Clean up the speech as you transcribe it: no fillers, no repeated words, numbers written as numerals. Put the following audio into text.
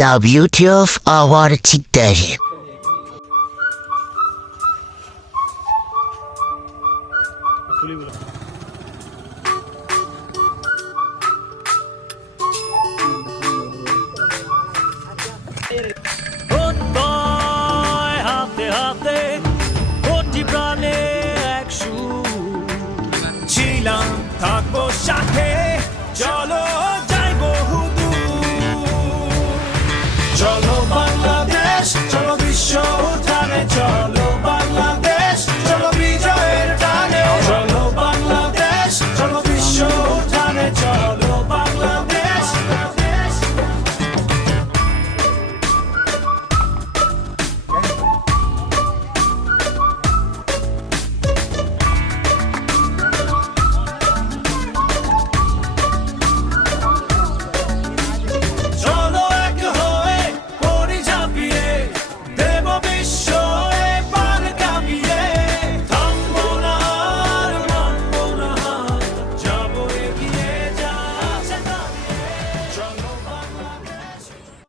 The beauty of our চিত্তাশে হাতে হাতে কোটি প্রাণে এক সুর ছিলাম থাকবো সাথে